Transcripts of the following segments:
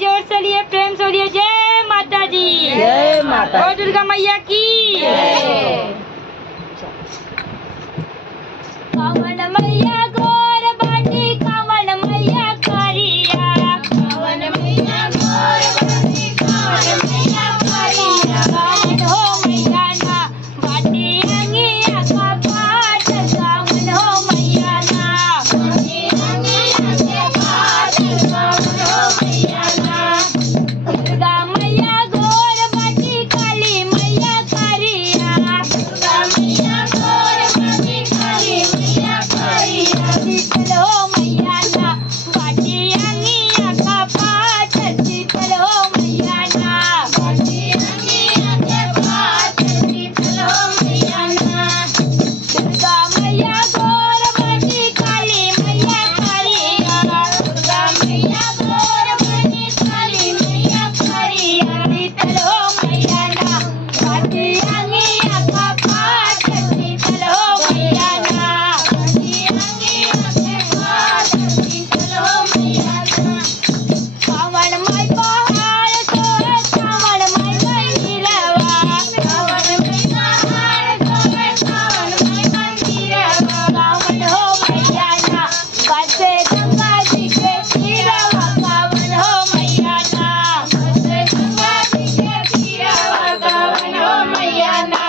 जोर से लिए प्रेम से लिए जय माता दी, जय माता। ओ दुर्गा मैया की कावन मैया गोर बाटी, कावन मैया करिया, कावन मैया गोर बाटी, कावन मैया करिया, कावन हो मैया ना बाटी अंगिया का पाठ, कावन हो मैया ना बाटी अंगिया के पाठ, कावन हो मैया ना। दुर्गा मैया गोर बाटी, काली मैया करिया, दुर्गा मैया गोर बाटी, काली मैया करिया, शीतल हो मैया ना बाटी अंगिया का पाठ, शीतल हो मैया ना बाटी अंगिया के पाठ, शीतल हो मैया ना। दुर्गा मैया गोर बाटी, काली मैया करिया, दुर्गा मैया गोर बाटी, काली मैया करिया, शीतल हो मैया ना बाटी अंगिया का पाठ, शीतल हो मैया ना बाटी अंगिया के पाठ, शीतल हो मैया ना। कावन माई पहाड़ सोहे, कावन माई मंदिरवा, कावन माई पहाड़ सोहे, कावन माई मंदिरवा, कावन हो मैया ना बसे गंगा जी के तीरवा, कावन हो मैया ना बसे गंगा जी के तीरवा, कावन हो मैया ना।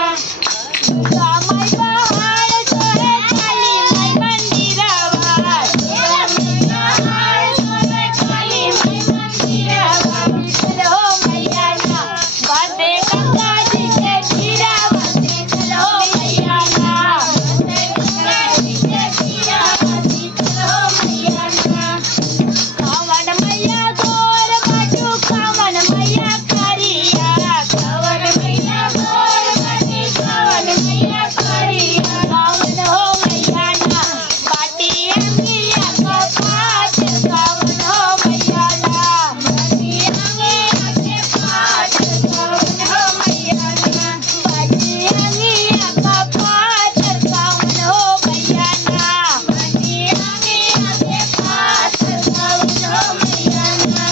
दुर्गा माई पहाड़ सोहे, काली माई मंदिरवा, दुर्गा माई पहाड़ सोहे, काली माई मंदिरवा, शीतल हो मैया ना बसे गंगा जी के तीरवा, शीतल हो मैया ना बसे गंगा जी के तीरवा, शीतल हो मैया ना। कावन मैया गोर बाटू, कावन मैया करिया, कावन मैया गोर बाटी, कावन मैया करिया, कावन हो मैया ना बाटी अंगिया का पाठ, कावन हो मैया ना बाटी अंगिया के पाठ, कावन हो मैया ना बाटी अंगिया का पाठ, कावन हो मैया ना बाटी अंगिया के पाठ, कावन हो मैया ना।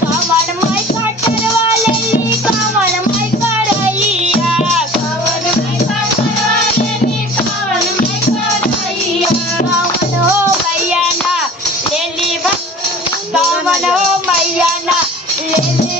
कावन माई कटरवा लेली, कावन माई करैया, कावन माई कटरवा लेली, कावन माई करैया, कावन हो मैया ना लेली कावन हो मैया ना लेली